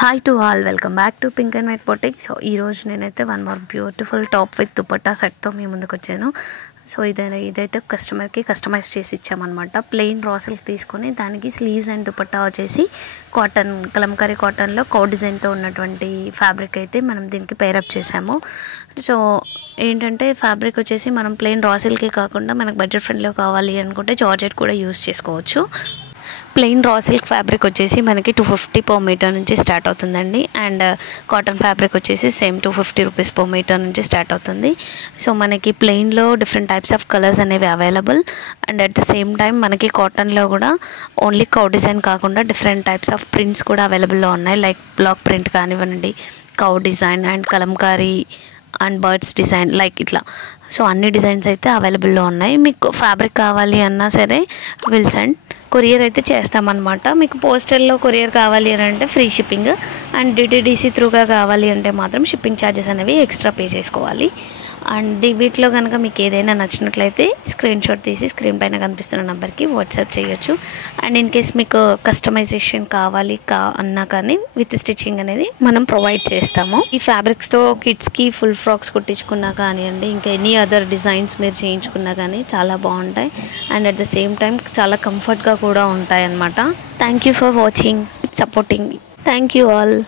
Hi to all, welcome back to pink and white boutique. So ఈరోజు నేనైతే one more beautiful top with dupatta సెట్తో మీ ముందుకు వచ్చాను. సో ఇదైతే కస్టమర్కి కస్టమైజ్ చేసి ఇచ్చామన్నమాట. ప్లెయిన్ రా సిల్క్ తీసుకొని దానికి స్లీవ్స్ అండ్ దుపట్టా వచ్చేసి కాటన్, కలంకారీ కాటన్లో కౌ డిజైన్తో ఉన్నటువంటి ఫ్యాబ్రిక్ అయితే మనం దీనికి పేరప్ చేసాము. సో ఏంటంటే ఫ్యాబ్రిక్ వచ్చేసి మనం ప్లెయిన్ రా సిల్కే కాకుండా మనకు బడ్జెట్ ఫ్రెండ్లో కావాలి అనుకుంటే జార్జెట్ కూడా యూస్ చేసుకోవచ్చు. ప్లెయిన్ రా సిల్క్ ఫ్యాబ్రిక్ వచ్చేసి మనకి 250 per మీటర్ నుంచి స్టార్ట్ అవుతుందండి. అండ్ కాటన్ ఫ్యాబ్రిక్ వచ్చేసి సేమ్ 250 రూపీస్ per మీటర్ నుంచి స్టార్ట్ అవుతుంది. సో మనకి ప్లెయిన్లో డిఫరెంట్ టైప్స్ ఆఫ్ కలర్స్ అనేవి available. And at the same time మనకి కాటన్లో కూడా ఓన్లీ కౌ డిజైన్ కాకుండా డిఫరెంట్ టైప్స్ ఆఫ్ ప్రింట్స్ కూడా అవైలబుల్లో ఉన్నాయి. లైక్ బ్లాక్ ప్రింట్ కానివ్వండి, cow design and Kalamkari and birds design, like ఇట్లా. సో అన్ని డిజైన్స్ అయితే అవైలబుల్లో ఉన్నాయి. మీకు ఫ్యాబ్రిక్ కావాలి అన్నా సరే విల్ సెండ్, కొరియర్ అయితే చేస్తామన్నమాట. మీకు పోస్టల్లో కొరియర్ కావాలి అని అంటే ఫ్రీ షిప్పింగ్, అండ్ డిటిడిసి త్రూగా కావాలి అంటే మాత్రం షిప్పింగ్ ఛార్జెస్ అనేవి ఎక్స్ట్రా పే చేసుకోవాలి. అండ్ వీటిలో కనుక మీకు ఏదైనా నచ్చినట్లయితే స్క్రీన్ షాట్ తీసి స్క్రీన్ పైన కనిపిస్తున్న నెంబర్కి వాట్సాప్ చేయొచ్చు. అండ్ ఇన్ కేస్ మీకు కస్టమైజేషన్ కావాలి అన్నా కానీ విత్ స్టిచ్చింగ్ అనేది మనం ప్రొవైడ్ చేస్తాము. ఈ ఫ్యాబ్రిక్స్తో కిడ్స్కి ఫుల్ ఫ్రాక్స్ కుట్టించుకున్నా కానివ్వండి, ఇంకా ఎనీ అదర్ డిజైన్స్ మీరు చేయించుకున్నా కానీ చాలా బాగుంటాయి. And at the same time చాలా కంఫర్ట్గా కూడా ఉంటాయి అన్నమాట. Thank you for watching, supporting. Thank you all.